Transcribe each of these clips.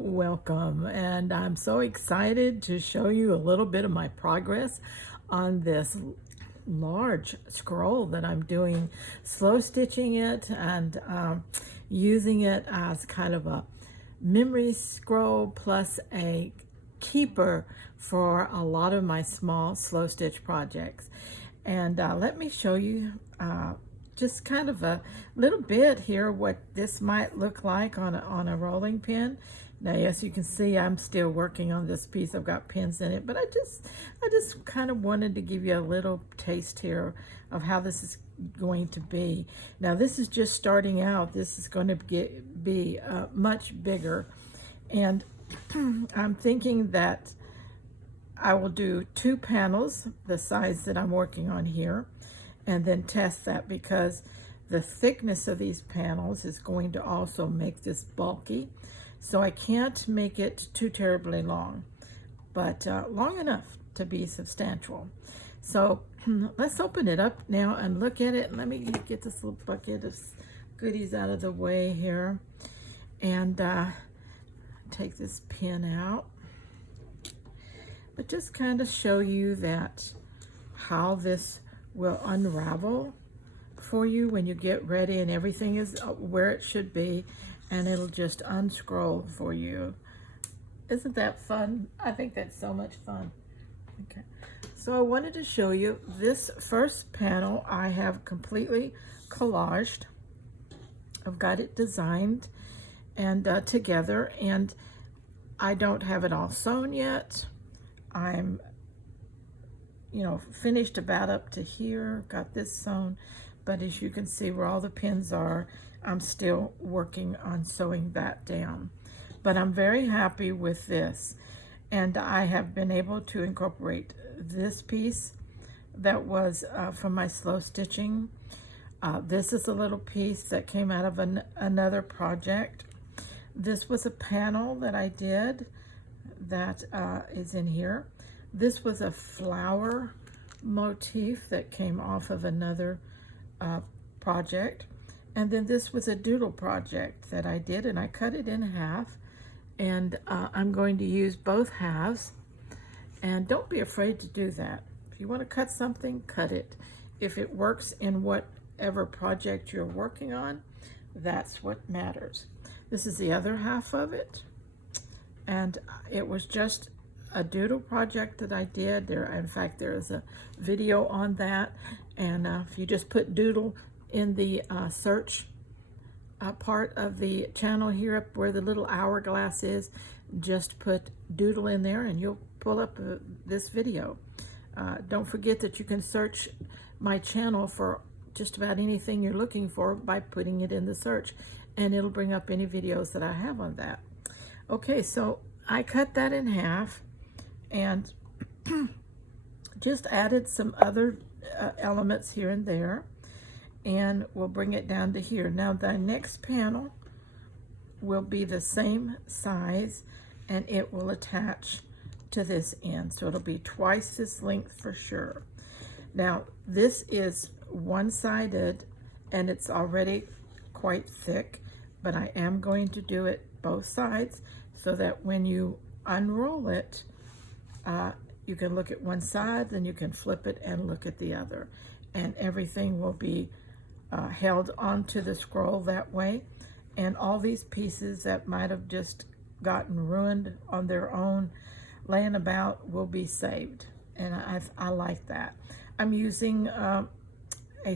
Welcome, and I'm so excited to show you a little bit of my progress on this large scroll that I'm doing, slow stitching it and using it as kind of a memory scroll plus a keeper for a lot of my small slow stitch projects. And let me show you just kind of a little bit here what this might look like on a rolling pin. Now, yes, you can see I'm still working on this piece. I've got pins in it, but I just kind of wanted to give you a little taste here of how this is going to be. Now, this is just starting out. This is going to be much bigger, and I'm thinking that I will do 2 panels, the size that I'm working on here, and then test that because the thickness of these panels is going to also make this bulky. So I can't make it too terribly long, but long enough to be substantial. So let's open it up now and look at it. Let me get this little bucket of goodies out of the way here and take this pin out. But just kind of show you that how this will unravel for you when you get ready and everything is where it should be, and it'll just unscroll for you. Isn't that fun? I think that's so much fun. Okay, so I wanted to show you this first panel. I have completely collaged. I've got it designed and together, and I don't have it all sewn yet. I'm finished about up to here, got this sewn, but as you can see where all the pins are, I'm still working on sewing that down. But I'm very happy with this, and I have been able to incorporate this piece that was from my slow stitching. This is a little piece that came out of another project. This was a panel that I did that is in here. This was a flower motif that came off of another project. And then this was a doodle project that I did, and I cut it in half. And I'm going to use both halves. And don't be afraid to do that. If you want to cut something, cut it. If it works in whatever project you're working on, that's what matters. This is the other half of it. And it was just a doodle project that I did. In fact, there is a video on that. And if you just put doodle in the search part of the channel here, up where the little hourglass is, just put doodle in there and you'll pull up this video. Don't forget that you can search my channel for just about anything you're looking for by putting it in the search, and it'll bring up any videos that I have on that. Okay, so I cut that in half and just added some other elements here and there, and we'll bring it down to here. Now the next panel will be the same size, and it will attach to this end, so it'll be twice this length for sure. Now this is one-sided and it's already quite thick, but I am going to do it both sides so that when you unroll it, you can look at one side, then you can flip it and look at the other, and everything will be held onto the scroll that way. And all these pieces that might have just gotten ruined on their own laying about will be saved, and I like that. I'm using a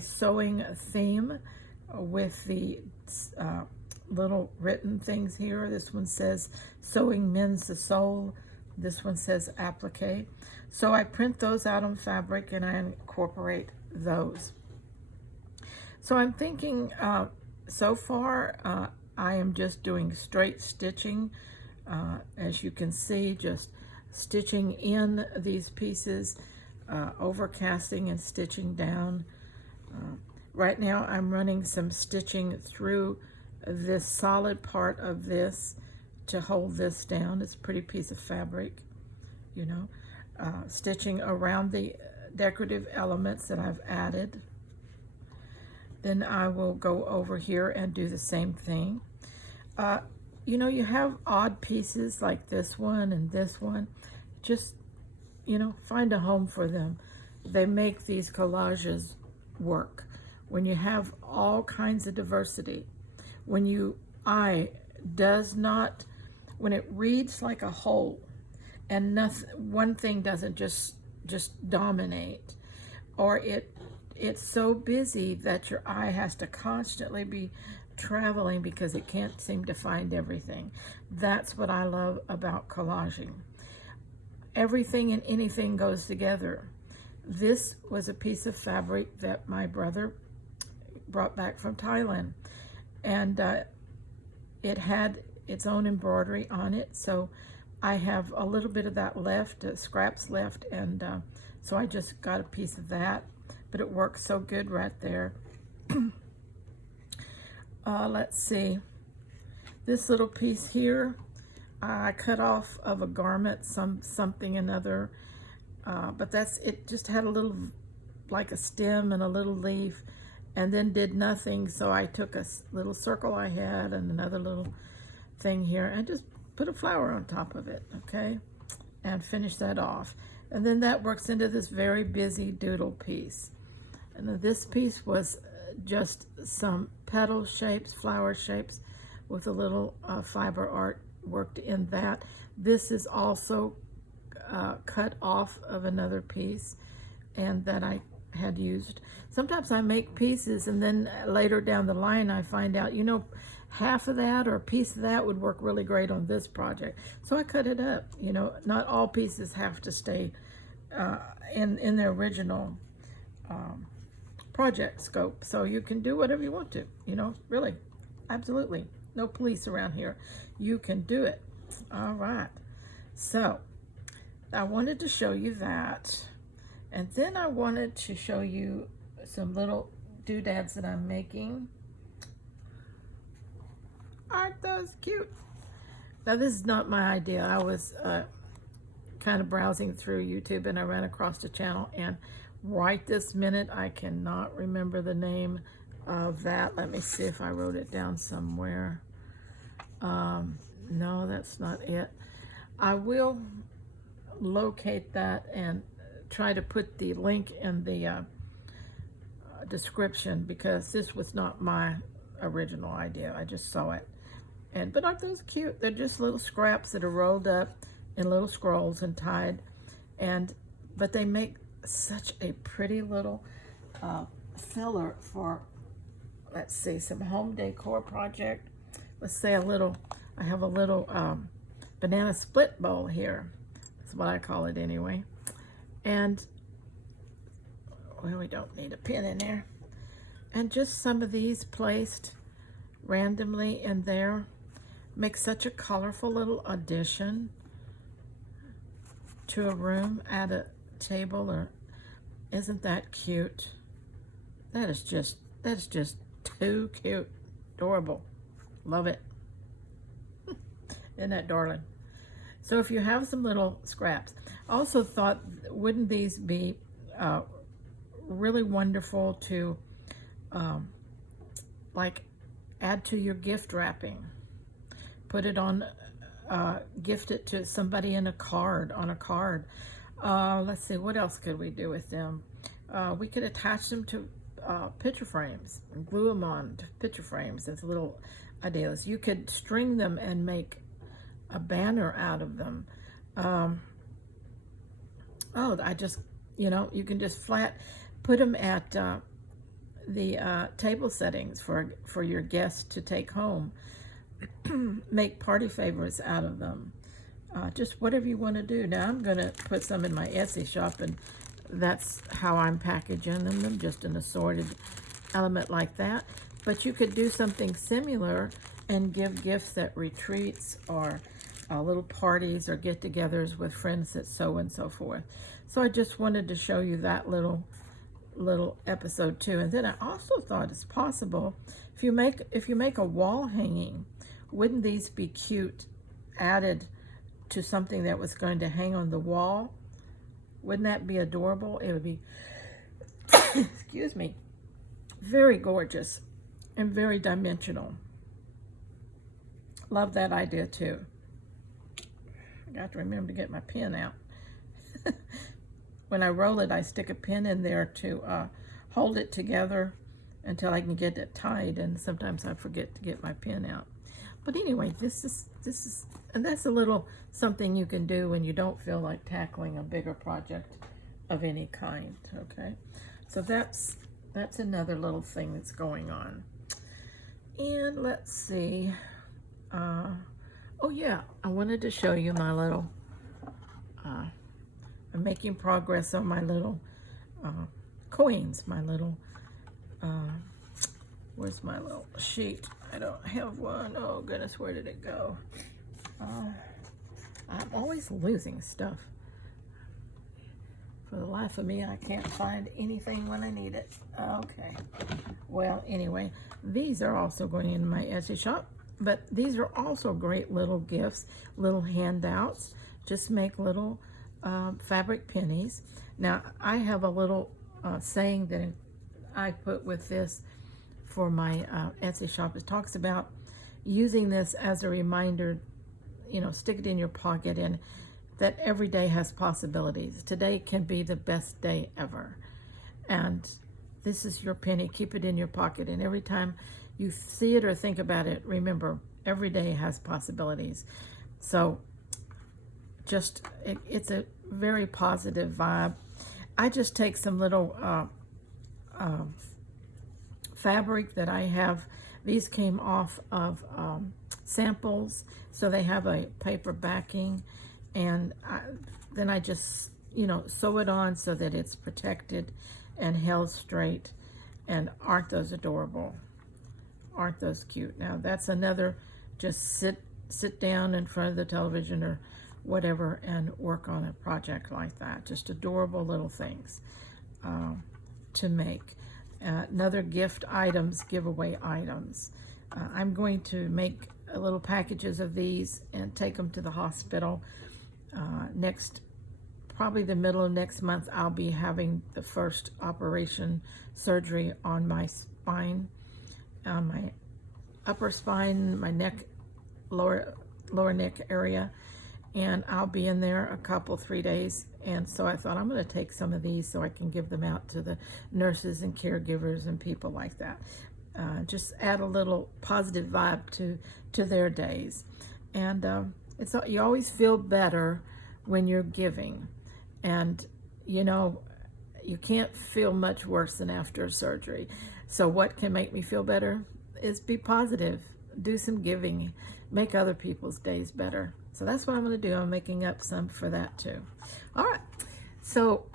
sewing theme with the little written things here. This one says sewing mends the soul. This one says applique. So I print those out on fabric and I incorporate those. So I'm thinking so far I am just doing straight stitching. As you can see, just stitching in these pieces, overcasting and stitching down. Right now I'm running some stitching through this solid part of this to hold this down. It's a pretty piece of fabric, stitching around the decorative elements that I've added. Then I will go over here and do the same thing. you know, you have odd pieces like this one and this one. Just, you know, find a home for them. They make these collages work. When you have all kinds of diversity, when your eye does not, when it reads like a whole, and nothing, one thing doesn't just dominate, or it's so busy that your eye has to constantly be traveling because it can't seem to find everything. That's what I love about collaging. Everything and anything goes together. This was a piece of fabric that my brother brought back from Thailand, and it had its own embroidery on it, so I have a little bit of that left, scraps left, and so I just got a piece of that, but it works so good right there. Let's see, this little piece here, I cut off of a garment, something another, but that's, it just had a little, like a stem and a little leaf, and then did nothing, so I took a little circle I had and another little thing here and just put a flower on top of it, okay, and finish that off. And then that works into this very busy doodle piece. And then this piece was just some petal shapes, flower shapes, with a little fiber art worked in that. This is also cut off of another piece, and that I had used. Sometimes I make pieces and then later down the line I find out, you know, half of that or a piece of that would work really great on this project. So I cut it up. You know, not all pieces have to stay in their original project scope. So you can do whatever you want to, you know, really, absolutely. No police around here. You can do it. All right. So I wanted to show you that. And then I wanted to show you some little doodads that I'm making. Aren't those cute? Now this is not my idea. I was kind of browsing through YouTube and I ran across a channel, and right this minute I cannot remember the name of that. Let me see if I wrote it down somewhere. No, that's not it. I will locate that and try to put the link in the description, because this was not my original idea. I just saw it. But aren't those cute? They're just little scraps that are rolled up in little scrolls and tied, but they make such a pretty little filler for, let's see, some home decor project. Let's say I have a little banana split bowl here. That's what I call it anyway. And well, we don't need a pin in there. And just some of these placed randomly in there make such a colorful little addition to a room at a table. Or isn't that cute? That is just too cute. Adorable. Love it. Isn't that darling? So if you have some little scraps, I also thought, wouldn't these be really wonderful to like add to your gift wrapping? Put it on, gift it to somebody in a card, on a card. Let's see, what else could we do with them? We could attach them to picture frames and glue them on to picture frames as little ideas. You could string them and make a banner out of them. I just, you know, you can just flat put them at the table settings for your guests to take home. Make party favors out of them. Just whatever you want to do. Now I'm going to put some in my Etsy shop, and that's how I'm packaging them, just an assorted element like that. But you could do something similar and give gifts at retreats or little parties or get-togethers with friends that sew and so forth. So I just wanted to show you that little episode too. And then I also thought it's possible if you make a wall hanging, wouldn't these be cute added to something that was going to hang on the wall? Wouldn't that be adorable? It would be excuse me, very gorgeous and very dimensional. love that idea too. I got to remember to get my pen out. When I roll it, I stick a pin in there to hold it together until I can get it tied, and sometimes I forget to get my pin out. But anyway, this is, and that's a little something you can do when you don't feel like tackling a bigger project of any kind, okay? So that's another little thing that's going on. And let's see, oh yeah, I wanted to show you my little, I'm making progress on my little coins, my little, where's my little sheet? I don't have one. Oh goodness, where did it go? I'm always losing stuff. For the life of me, I can't find anything when I need it. Okay. Well, anyway, these are also going in my Etsy shop, but these are also great little gifts, little handouts. Just make little fabric pennies. Now, I have a little saying that I put with this for my Etsy shop. It talks about using this as a reminder, you know, stick it in your pocket, and that every day has possibilities. Today can be the best day ever. And this is your penny. Keep it in your pocket. And every time you see it or think about it, remember, every day has possibilities. So just, it's a very positive vibe. I just take some little fabric that I have. These came off of samples, so they have a paper backing, and then I just, you know, sew it on so that it's protected and held straight. And aren't those adorable? Aren't those cute? Now that's another, just sit down in front of the television or whatever and work on a project like that. Just adorable little things to make. Another gift items, giveaway items. I'm going to make little packages of these and take them to the hospital. Probably the middle of next month, I'll be having the first operation surgery on my spine, my upper spine, my neck, lower neck area, and I'll be in there 3 days. And so I thought I'm going to take some of these so I can give them out to the nurses and caregivers and people like that. Just add a little positive vibe to their days. And you always feel better when you're giving. And, you know, you can't feel much worse than after surgery. So what can make me feel better is be positive, do some giving, make other people's days better. So that's what I'm going to do. I'm making up some for that too. All right. So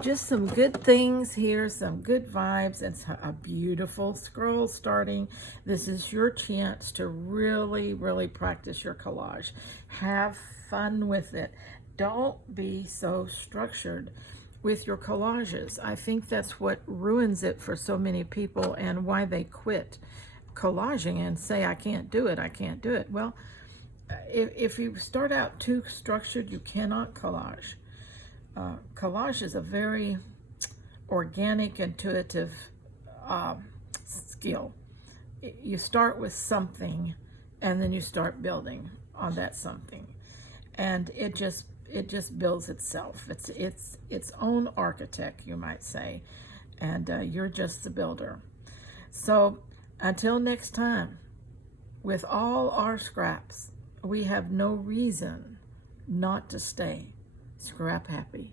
just some good things here, some good vibes, and a beautiful scroll starting. This is your chance to really, really practice your collage. Have fun with it. Don't be so structured with your collages. I think that's what ruins it for so many people and why they quit collaging and say, I can't do it, I can't do it. Well, if you start out too structured, you cannot collage. Collage is a very organic, intuitive skill. You start with something, and then you start building on that something, and it just builds itself. It's its own architect, you might say, and you're just the builder. So until next time, with all our scraps, we have no reason not to stay scrap happy.